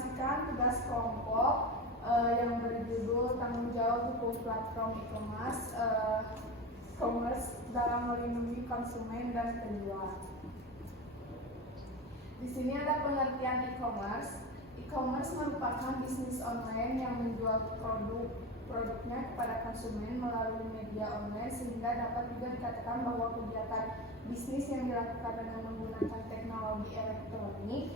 menginformasikan tugas kelompok yang berjudul tanggung jawab hukum platform e-commerce dalam melindungi konsumen dan penjual. Di sini ada pengertian e-commerce. E-commerce merupakan bisnis online yang menjual produknya kepada konsumen melalui media online, sehingga dapat juga dikatakan bahwa kegiatan bisnis yang dilakukan dengan menggunakan teknologi elektronik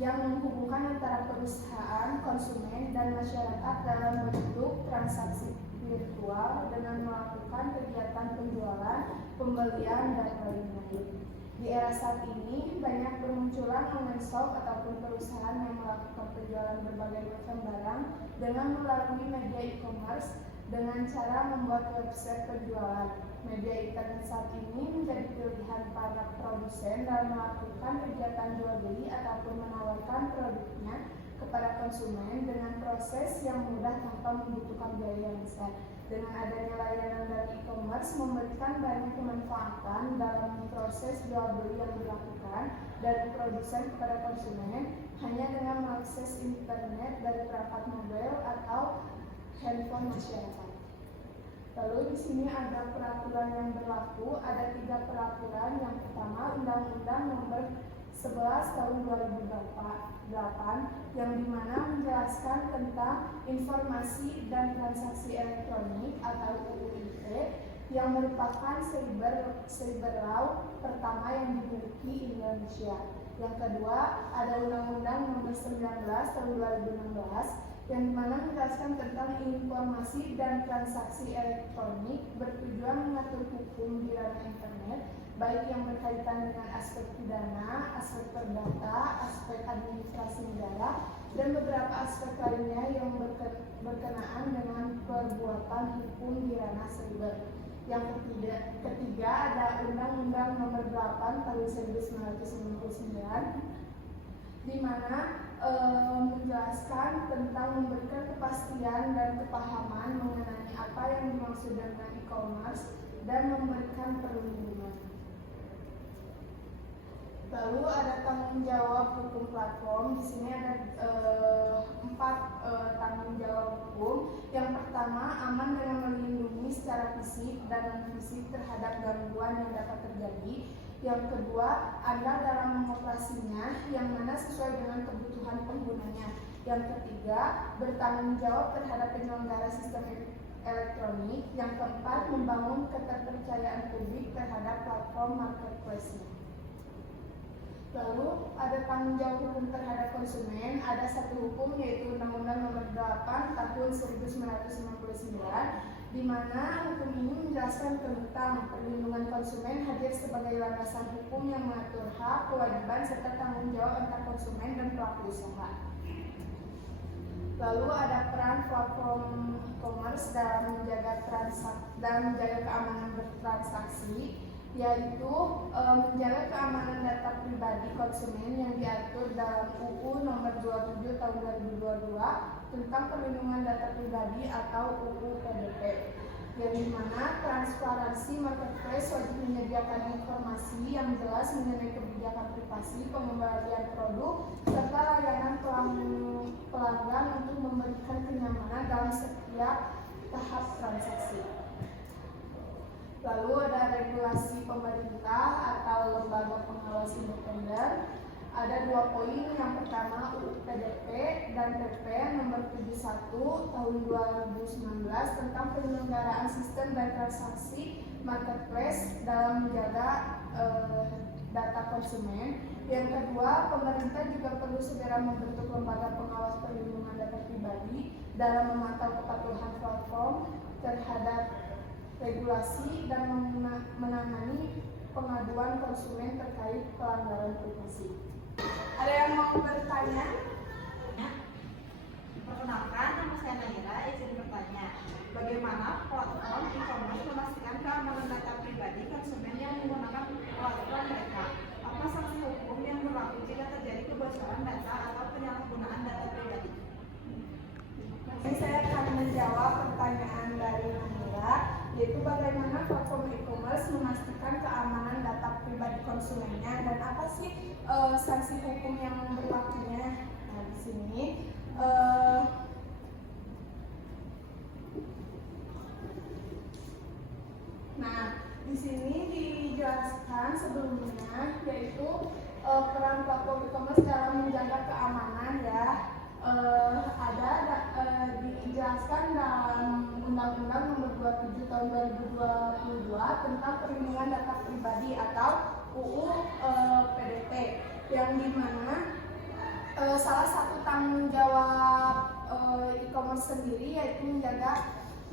yang menghubungkan antara perusahaan, konsumen, dan masyarakat dalam bentuk transaksi virtual dengan melakukan kegiatan penjualan, pembelian, dan lain-lain. Di era saat ini, banyak bermunculan online shop ataupun perusahaan yang melakukan penjualan berbagai macam barang dengan melalui media e-commerce dengan cara membuat website penjualan. Media internet saat ini menjadi pilihan para produsen dalam melakukan kegiatan jual beli ataupun menawarkan produknya kepada konsumen dengan proses yang mudah tanpa membutuhkan biaya yang besar. Dengan adanya layanan dari e-commerce memberikan banyak kemanfaatan dalam proses jual beli yang dilakukan dari produsen kepada konsumen hanya dengan mengakses internet dari perangkat mobile atau handphone masyarakat. Lalu di sini ada peraturan yang berlaku, ada 3 peraturan. Yang pertama, Undang-Undang Nomor 11 Tahun 2008 yang dimana menjelaskan tentang informasi dan transaksi elektronik atau UU ITE yang merupakan cyber law pertama yang dimiliki Indonesia. Yang kedua, ada Undang-Undang Nomor 19 Tahun 2016 yang dimana menjelaskan tentang informasi dan transaksi elektronik bertujuan mengatur hukum di ranah internet, baik yang berkaitan dengan aspek pidana, aspek perdata, aspek administrasi negara, dan beberapa aspek lainnya yang berkenaan dengan perbuatan hukum di ranah cyber. Yang ketiga ada Undang-Undang Nomor 8 Tahun 1999 di mana menjelaskan tentang memberikan kepastian dan kepahaman mengenai apa yang dimaksud dengan e-commerce dan memberikan perlindungan. Lalu ada tanggung jawab hukum platform. Di sini ada 4 tanggung jawab hukum. Yang pertama, aman dengan melindungi secara fisik dan non-fisik terhadap gangguan yang dapat terjadi. Yang kedua, andal dalam mengoperasinya yang mana sesuai dengan kebutuhan penggunanya. Yang ketiga, bertanggung jawab terhadap penyelenggara sistem elektronik. Yang keempat, membangun keterpercayaan publik terhadap platform marketplace. Lalu ada tanggung jawab hukum terhadap konsumen. Ada satu hukum yaitu Undang-Undang Nomor 8 Tahun 1999 di mana hukum ini menjelaskan tentang perlindungan konsumen hadir sebagai landasan hukum yang mengatur hak, kewajiban, serta tanggung jawab antar konsumen dan pelaku usaha. Lalu ada peran platform e-commerce dalam menjaga keamanan bertransaksi, yaitu menjaga keamanan data pribadi konsumen yang diatur dalam UU Nomor 27 Tahun 2022 tentang perlindungan data pribadi atau UU PDP, yang dimana transparansi marketplace wajib menyediakan informasi yang jelas mengenai kebijakan privasi, pengembalian produk, serta layanan pelanggan untuk memberikan kenyamanan dalam setiap tahap transaksi. Lalu ada regulasi pemerintah atau lembaga pengawas independen. Ada 2 poin. Yang pertama UU PDP dan PP Nomor 71 Tahun 2019 tentang penyelenggaraan sistem dan transaksi marketplace dalam menjaga data konsumen. Yang kedua, pemerintah juga perlu segera membentuk lembaga pengawas perlindungan data pribadi dalam memantau kepatuhan platform terhadap regulasi dan menangani pengaduan konsumen terkait pelanggaran privasi. Ada yang mau bertanya? Perkenalkan, nama saya Naira, izin bertanya. Bagaimana platform e-commerce memastikan keamanan data pribadi konsumen yang menggunakan platform mereka? Apa sanksi hukum yang berlaku jika terjadi kebocoran data atau penyalahgunaan data pribadi? Ini saya akan menjawab pertanyaan dari Naira, yaitu bagaimana platform e-commerce memastikan keamanan data pribadi konsumennya dan apa sih sanksi hukum yang berlakunya. Nah, di sini tahun 2022 tentang perlindungan data pribadi atau UU PDP, yang dimana salah satu tanggung jawab e-commerce sendiri yaitu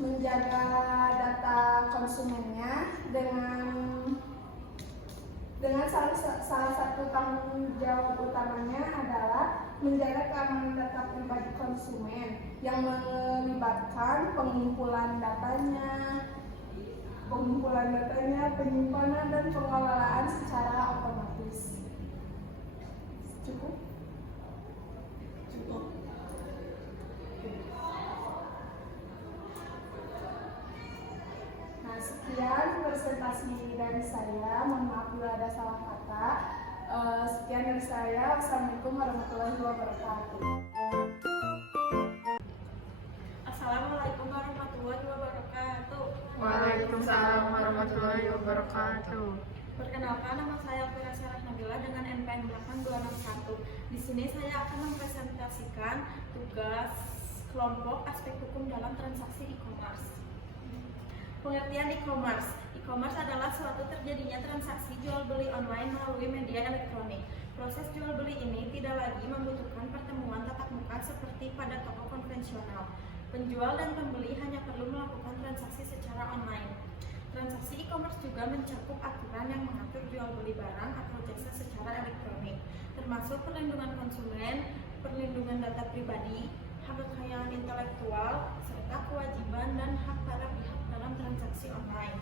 menjaga data konsumennya dengan salah satu tanggung jawab utamanya adalah menjaga keamanan data pribadi konsumen yang melibatkan pengumpulan datanya, penyimpanan dan pengelolaan secara otomatis. Cukup? Cukup. Nah, sekian presentasi dari saya. Mohon maaf bila ada salah kata. Sekian dari saya. Wassalamualaikum warahmatullahi wabarakatuh. Assalamualaikum warahmatullahi wabarakatuh. Waalaikumsalam warahmatullahi wabarakatuh. Perkenalkan, nama saya Fira Sarah Nabila dengan NPM 8261. Di sini saya akan mempresentasikan tugas kelompok aspek hukum dalam transaksi e-commerce. Pengertian e-commerce. E-commerce adalah suatu terjadinya transaksi jual beli online melalui media elektronik. Proses jual beli ini tidak lagi membutuhkan pertemuan tatap muka seperti pada toko konvensional. Penjual dan pembeli hanya perlu melakukan transaksi secara online. Transaksi e-commerce juga mencakup aturan yang mengatur jual beli barang atau jasa secara elektronik, termasuk perlindungan konsumen, perlindungan data pribadi, hak kekayaan intelektual, serta kewajiban dan hak para pihak dalam transaksi online.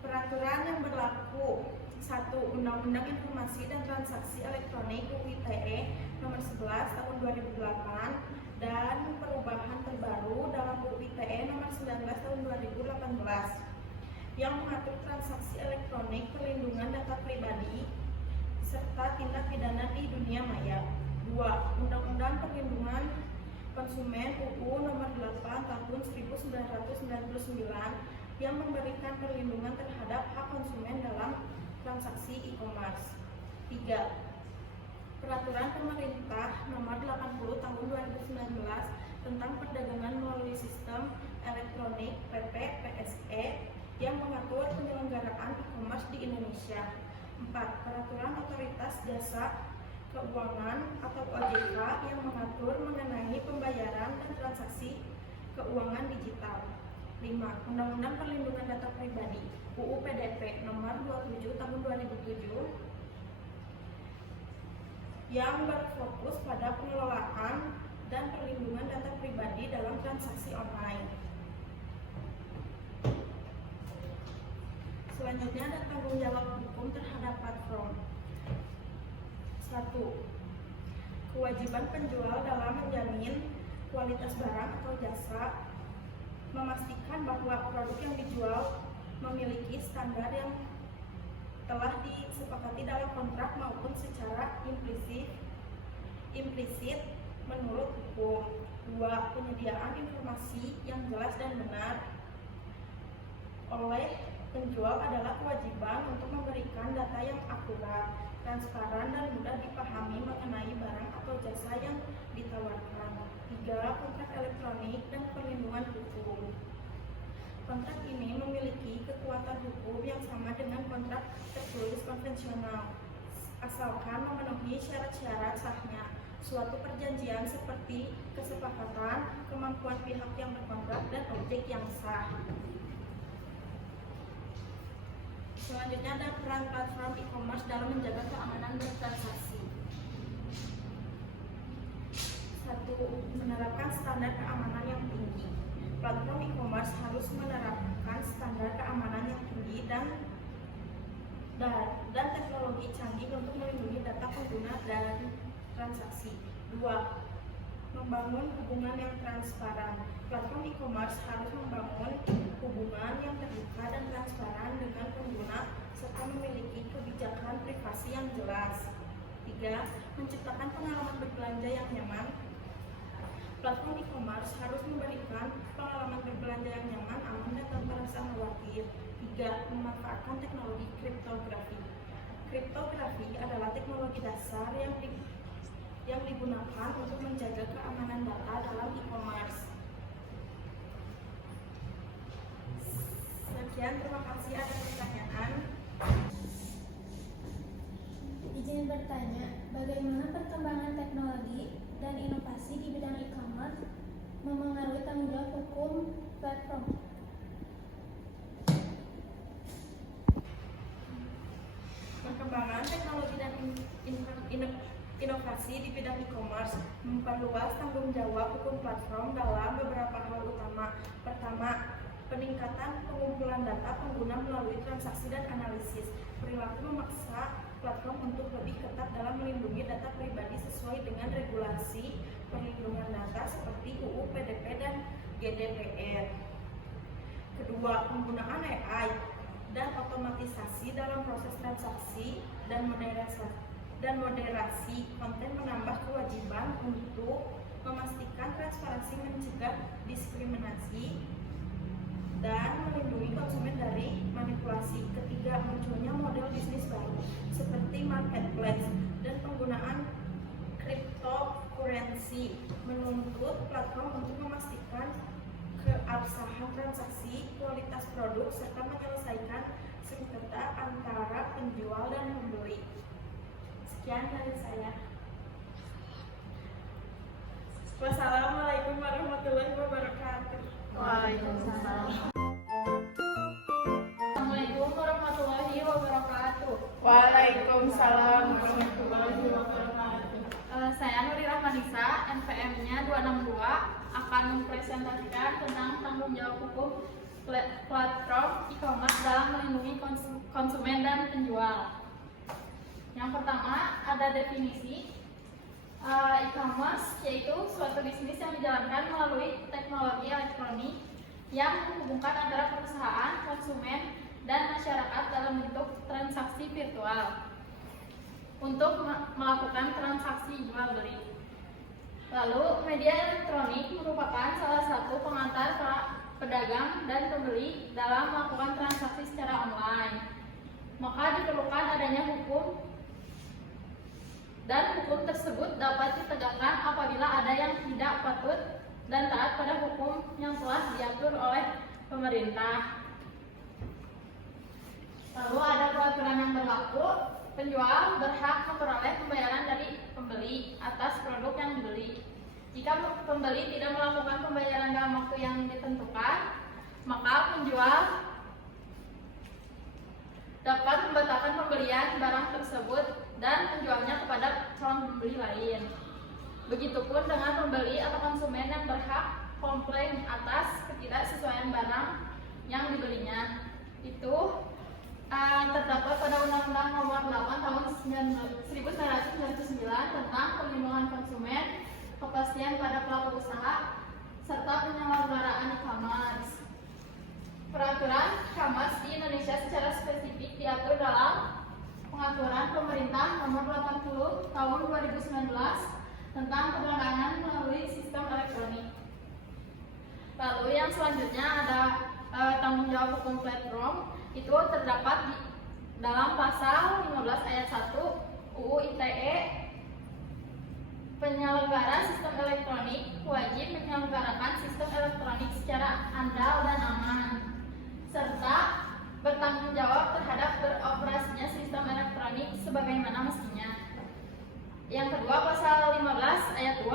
Peraturan yang berlaku: 1. Undang-Undang Informasi dan Transaksi Elektronik UU ITE Nomor 11 Tahun 2008 dan perubahan terbaru dalam UU ITE Nomor 19 Tahun 2018 yang mengatur transaksi elektronik, perlindungan data pribadi, serta tindak pidana di dunia maya. 2. Undang-Undang Perlindungan Konsumen UU Nomor 8 Tahun 1999 yang memberikan perlindungan terhadap hak konsumen dalam transaksi e-commerce. 3. Peraturan Pemerintah Nomor 80 Tahun 2019 tentang perdagangan melalui sistem elektronik (PP PSE) yang mengatur penyelenggaraan e-commerce di Indonesia. 4. Peraturan Otoritas Jasa Keuangan atau OJK yang mengatur mengenai pembayaran dan transaksi keuangan digital. 5. Undang-Undang Perlindungan Data Pribadi UU PDP Nomor 27 Tahun 2007 yang berfokus pada pengelolaan dan perlindungan data pribadi dalam transaksi online. Selanjutnya ada tanggung jawab hukum terhadap platform. 1. Kewajiban penjual dalam menjamin kualitas barang atau jasa, memastikan bahwa produk yang dijual memiliki standar yang telah disepakati dalam kontrak maupun secara implisit menurut hukum. 2. Penyediaan informasi yang jelas dan benar oleh penjual adalah kewajiban untuk memberikan data yang akurat, transparan, dan mudah dipahami mengenai barang atau jasa yang ditawarkan. 3. Kontrak elektronik dan perlindungan hukum. Kontrak ini memiliki kekuatan hukum yang sama dengan kontrak tertulis konvensional, asalkan memenuhi syarat-syarat sahnya suatu perjanjian seperti kesepakatan, kemampuan pihak yang berkontrak, dan objek yang sah. Selanjutnya ada peran platform e-commerce dalam menjaga keamanan bertransaksi. 1. Menerapkan standar keamanan yang tinggi. Platform e-commerce harus menerapkan standar keamanan yang tinggi dan teknologi canggih untuk melindungi data pengguna dan transaksi. 2. Membangun hubungan yang transparan. Platform e-commerce harus membangun hubungan yang terbuka dan transparan dengan pengguna serta memiliki kebijakan privasi yang jelas. 3. Menciptakan pengalaman berbelanja yang nyaman. Platform e-commerce harus memberikan pengalaman berbelanja yang nyaman, aman, dan tanpa rasa khawatir. 3. Memanfaatkan teknologi kriptografi. Kriptografi adalah teknologi dasar yang digunakan untuk menjaga keamanan data dalam e-commerce. Sekian, terima kasih. Ada pertanyaan? Izin bertanya, bagaimana perkembangan teknologi dan inovasi di bidang e-commerce memengaruhi tanggung jawab hukum platform? Perkembangan teknologi dan inovasi di bidang e-commerce memperluas tanggung jawab hukum platform dalam beberapa hal utama. Pertama, peningkatan pengumpulan data pengguna melalui transaksi dan analisis. Perilaku memaksa platform untuk lebih ketat dalam melindungi data pribadi sesuai dengan regulasi perlindungan data seperti UU PDP dan GDPR. Kedua, penggunaan AI dan otomatisasi dalam proses transaksi dan moderasi konten menambah kewajiban untuk memastikan transparansi, mencegah diskriminasi, dan melindungi konsumen dari manipulasi. Ketiga, munculnya model bisnis baru seperti marketplace dan penggunaan cryptocurrency menuntut platform untuk memastikan keabsahan transaksi, kualitas produk, serta menyelesaikan sengketa antara penjual dan pembeli. Sekian dari saya. Wassalamualaikum warahmatullahi wabarakatuh. Waalaikumsalam. Assalamualaikum warahmatullahi wabarakatuh. Waalaikumsalam warahmatullahi wabarakatuh. Saya Nuri Rahmanisa, NPM-nya 262, akan mempresentasikan tentang tanggung jawab hukum platform e-commerce dalam melindungi konsumen dan penjual. Yang pertama ada definisi. E-commerce yaitu suatu bisnis yang dijalankan melalui teknologi elektronik yang menghubungkan antara perusahaan, konsumen, dan masyarakat dalam bentuk transaksi virtual untuk melakukan transaksi jual beli. Lalu, media elektronik merupakan salah satu pengantar pedagang dan pembeli dalam melakukan transaksi secara online. Maka diperlukan adanya hukum, dan hukum tersebut dapat ditegakkan apabila ada yang tidak patut dan taat pada hukum yang telah diatur oleh pemerintah. Lalu ada peraturan yang berlaku. Penjual berhak memperoleh pembayaran dari pembeli atas produk yang dibeli. Jika pembeli tidak melakukan pembayaran dalam waktu yang ditentukan, maka penjual dapat membatalkan pembelian barang tersebut dan menjualnya kepada calon pembeli lain. Begitupun dengan pembeli atau konsumen yang berhak komplain atas ketidaksesuaian barang yang dibelinya. Itu terdapat pada Undang-Undang Nomor 8 Tahun 1999 tentang perlindungan konsumen, kepastian pada pelaku usaha, serta penyelenggaraan e-commerce. Peraturan e-commerce di Indonesia secara spesifik diatur dalam Pengaturan Pemerintah Nomor 80 Tahun 2019 tentang perdagangan melalui sistem elektronik. Lalu yang selanjutnya ada tanggung jawab hukum platform. Itu terdapat di dalam pasal 15 ayat 1 UU ITE. Penyelenggara sistem elektronik wajib menyelenggarakan sistem elektronik secara andal dan aman, serta bertanggung jawab terhadap beroperasinya sistem elektronik sebagaimana mestinya. Yang kedua, pasal 15 ayat 2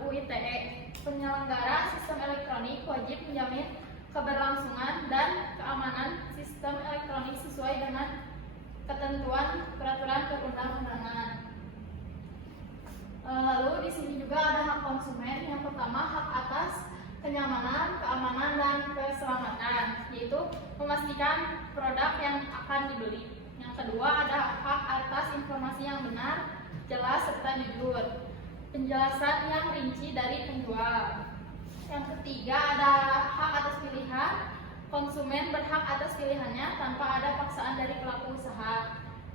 UU ITE. Penyelenggara sistem elektronik wajib menjamin keberlangsungan dan keamanan sistem elektronik sesuai dengan ketentuan peraturan perundang-undangan. Lalu di sini juga ada hak konsumen. Yang pertama, hak atas kenyamanan, keamanan, dan keselamatan, yaitu memastikan produk yang akan dibeli. Yang kedua, ada hak atas informasi yang benar, jelas, serta jujur. Penjelasan yang rinci dari penjual. Yang ketiga, ada hak atas pilihan. Konsumen berhak atas pilihannya tanpa ada paksaan dari pelaku usaha.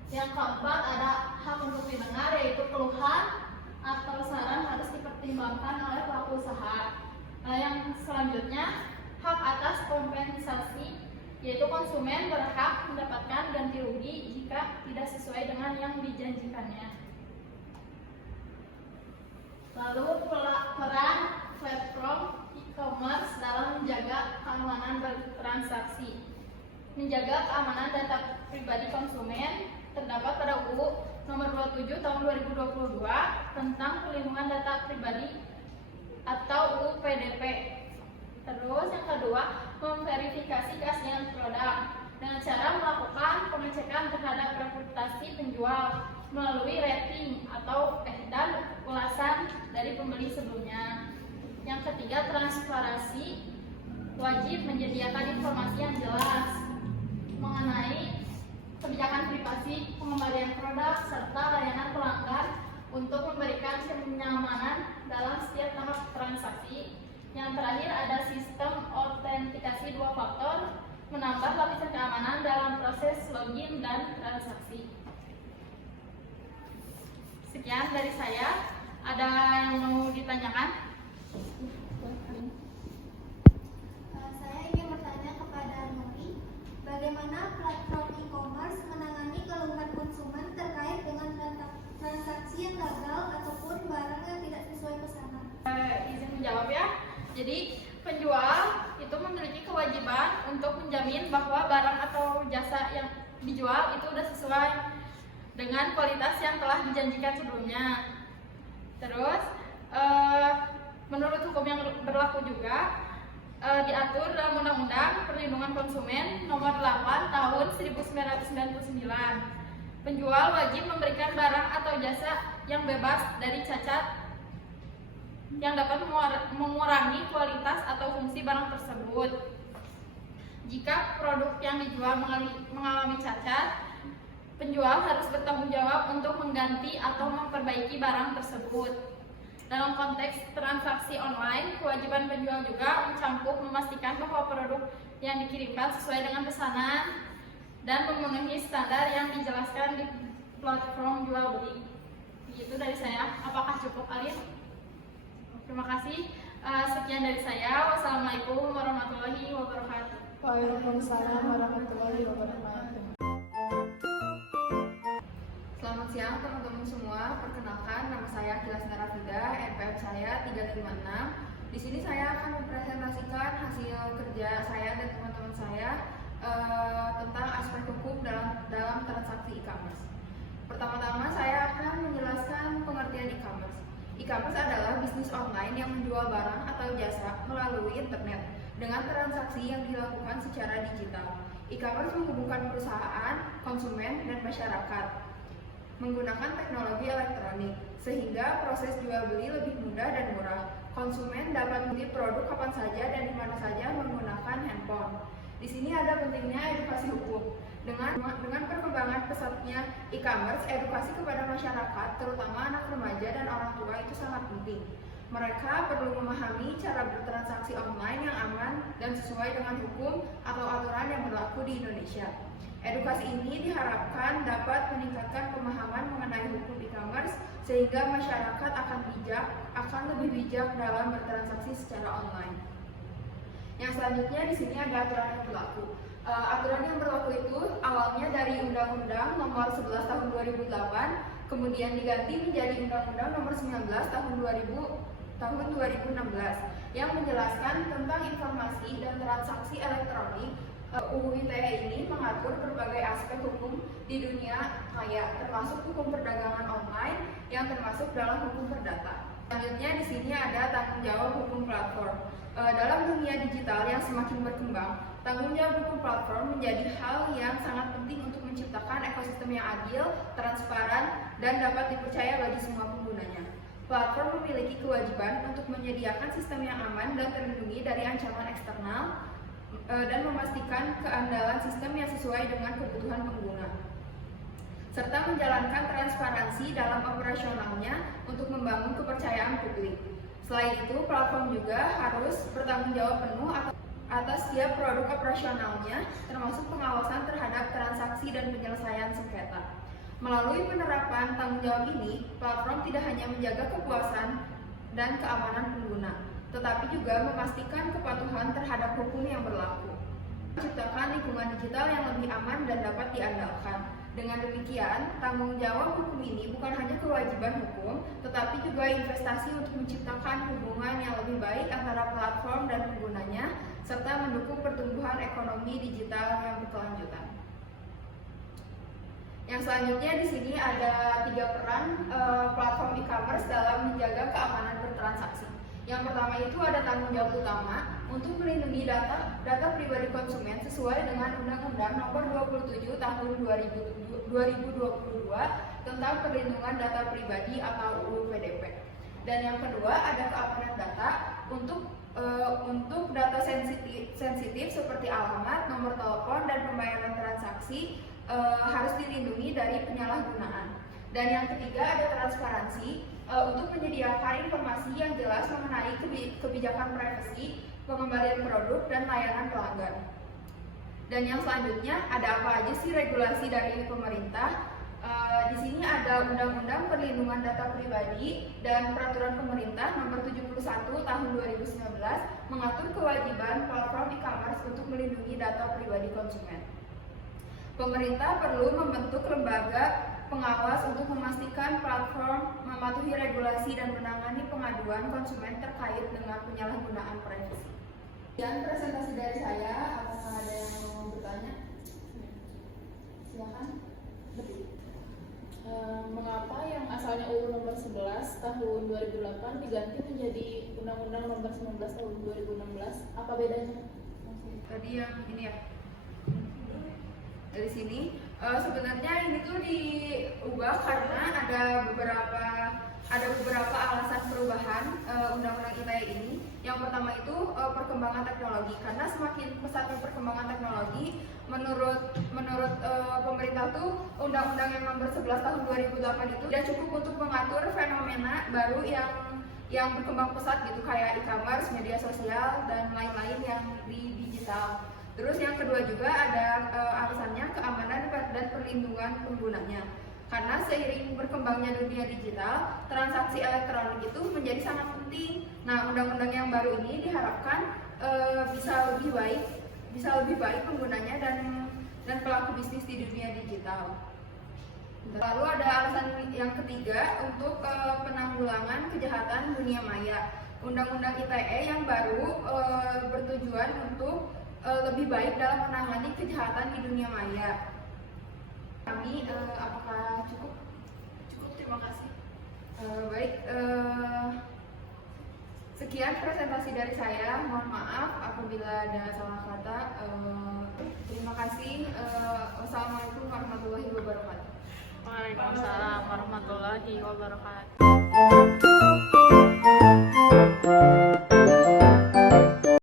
Yang keempat, ada hak untuk didengar, yaitu keluhan atau saran harus dipertimbangkan oleh pelaku usaha. Yang selanjutnya, hak atas kompensasi, yaitu konsumen berhak mendapatkan ganti rugi jika tidak sesuai dengan yang dijanjikannya. Lalu peran platform e-commerce dalam menjaga keamanan bertransaksi. menjaga keamanan data pribadi konsumen terdapat pada UU Nomor 27 Tahun 2022 tentang Perlindungan Data Pribadi atau UU PDP. Terus yang kedua, memverifikasi keaslian produk dengan cara melakukan pengecekan terhadap reputasi penjual melalui rating dan ulasan dari pembeli sebelumnya. Yang ketiga, transparansi, wajib menyediakan informasi yang jelas mengenai kebijakan privasi, pengembalian produk, serta layanan pelanggan untuk memberikan kenyamanan dalam setiap tahap transaksi. Yang terakhir ada sistem autentikasi 2 faktor, menambah lapisan keamanan dalam proses login dan transaksi. Sekian dari saya. Ada yang mau ditanyakan? Saya ingin bertanya kepada Nuri, bagaimana platform e-commerce menangani keluhan konsumen terkait dengan transaksi yang gagal ataupun barang yang tidak sesuai pesanan? Izin menjawab ya. Jadi penjual itu memiliki kewajiban untuk menjamin bahwa barang atau jasa yang dijual itu sudah sesuai dengan kualitas yang telah dijanjikan sebelumnya. Terus menurut hukum yang berlaku juga diatur dalam Undang-Undang Perlindungan Konsumen Nomor 8 Tahun 1999. Penjual wajib memberikan barang atau jasa yang bebas dari cacat yang dapat mengurangi kualitas atau fungsi barang tersebut. Jika produk yang dijual mengalami cacat, penjual harus bertanggung jawab untuk mengganti atau memperbaiki barang tersebut. Dalam konteks transaksi online, kewajiban penjual juga mencakup memastikan bahwa produk yang dikirimkan sesuai dengan pesanan dan memenuhi standar yang dijelaskan di platform jual beli. Begitu dari saya. Apakah cukup, Alif? Terima kasih. Sekian dari saya. Wassalamualaikum warahmatullahi wabarakatuh. Waalaikumsalam warahmatullahi wabarakatuh. Selamat siang teman-teman semua. Perkenalkan, nama saya Kilas Narafida, NPM saya 356. Di sini saya akan mempresentasikan hasil kerja saya dan teman-teman saya tentang aspek hukum dalam transaksi e-commerce. Pertama-tama saya akan menjelaskan pengertian e-commerce. E-commerce adalah bisnis online yang menjual barang atau jasa melalui internet dengan transaksi yang dilakukan secara digital. E-commerce menghubungkan perusahaan, konsumen, dan masyarakat menggunakan teknologi elektronik, sehingga proses jual beli lebih mudah dan murah. Konsumen dapat membeli produk kapan saja dan di mana saja menggunakan handphone. Di sini ada pentingnya edukasi hukum. Dengan perkembangan pesatnya e-commerce, edukasi kepada masyarakat, terutama anak remaja dan orang tua itu sangat penting. Mereka perlu memahami cara bertransaksi online yang aman dan sesuai dengan hukum atau aturan yang berlaku di Indonesia. Edukasi ini diharapkan dapat meningkatkan pemahaman mengenai hukum e-commerce sehingga masyarakat akan lebih bijak dalam bertransaksi secara online. Yang selanjutnya di sini ada aturan yang berlaku. Aturan yang berlaku itu awalnya dari Undang-Undang Nomor 11 Tahun 2008, kemudian diganti menjadi Undang-Undang Nomor 19 Tahun 2016 yang menjelaskan tentang informasi dan transaksi elektronik. UU ITE ini mengatur berbagai aspek hukum di dunia maya, termasuk hukum perdagangan online yang termasuk dalam hukum perdata. Selanjutnya di sini ada tanggung jawab hukum platform. Dalam dunia digital yang semakin berkembang, tanggung jawab hukum platform menjadi hal yang sangat penting untuk menciptakan ekosistem yang adil, transparan, dan dapat dipercaya bagi semua penggunanya. Platform memiliki kewajiban untuk menyediakan sistem yang aman dan terlindungi dari ancaman eksternal dan memastikan keandalan sistem yang sesuai dengan kebutuhan pengguna, serta menjalankan transparansi dalam operasionalnya untuk membangun kepercayaan publik. Selain itu, platform juga harus bertanggung jawab penuh atas setiap produk operasionalnya, termasuk pengawasan terhadap transaksi dan penyelesaian sengketa. Melalui penerapan tanggung jawab ini, platform tidak hanya menjaga kepuasan dan keamanan pengguna, tetapi juga memastikan kepatuhan terhadap hukum yang berlaku. Menciptakan lingkungan digital yang lebih aman dan dapat diandalkan. Dengan demikian, tanggung jawab hukum ini bukan hanya kewajiban hukum, tetapi juga investasi untuk menciptakan hubungan yang lebih baik antara para platform dan penggunanya, serta mendukung pertumbuhan ekonomi digital yang berkelanjutan. Yang selanjutnya di sini ada 3 peran platform e-commerce dalam menjaga keamanan bertransaksi. Yang pertama itu ada tanggung jawab utama untuk melindungi data pribadi konsumen sesuai dengan Undang-Undang Nomor 27 Tahun 2022 tentang Perlindungan Data Pribadi atau UU PDP. Dan yang kedua ada keamanan data untuk data sensitif seperti alamat, nomor telepon, dan pembayaran transaksi harus dilindungi dari penyalahgunaan. Dan yang ketiga ada transparansi untuk menyediakan informasi yang jelas mengenai kebijakan privasi, pengembalian produk, dan layanan pelanggan. Dan yang selanjutnya ada apa aja sih regulasi dari pemerintah? Di sini ada Undang-Undang Perlindungan Data Pribadi dan Peraturan Pemerintah Nomor 71 Tahun 2019 mengatur kewajiban platform e-commerce untuk melindungi data pribadi konsumen. Pemerintah perlu membentuk lembaga pengawas untuk memastikan platform mematuhi regulasi dan menangani pengaduan konsumen terkait dengan penyalahgunaan privasi. Dan presentasi dari saya, apakah ada yang mau bertanya? Silakan. Mengapa yang asalnya UU nomor 11 tahun 2008 diganti menjadi Undang-Undang nomor 19 tahun 2016? Apa bedanya? Tadi yang ini ya. Dari sini sebenarnya ini tuh diubah karena ada beberapa alasan perubahan Undang-Undang ITE ini. Yang pertama itu perkembangan teknologi, karena semakin pesatnya perkembangan teknologi, menurut pemerintah tuh Undang-Undang yang nomor 11 tahun 2008 itu tidak cukup untuk mengatur fenomena baru yang berkembang pesat gitu, kayak e-commerce, media sosial, dan lain-lain yang di digital. Terus yang kedua juga ada alasannya keamanan dan perlindungan penggunanya. Karena seiring berkembangnya dunia digital, transaksi elektronik itu menjadi sangat penting. Nah, undang-undang yang baru ini diharapkan bisa lebih baik penggunanya dan pelaku bisnis di dunia digital. Lalu ada alasan yang ketiga untuk penanggulangan kejahatan dunia maya. Undang-undang ITE yang baru bertujuan untuk lebih baik dalam menangani kejahatan di dunia maya. Kami apakah cukup? Cukup, terima kasih. Baik, sekian presentasi dari saya. Mohon maaf apabila ada salah kata. Terima kasih. Wassalamualaikum warahmatullahi wabarakatuh. Waalaikumsalam warahmatullahi wabarakatuh.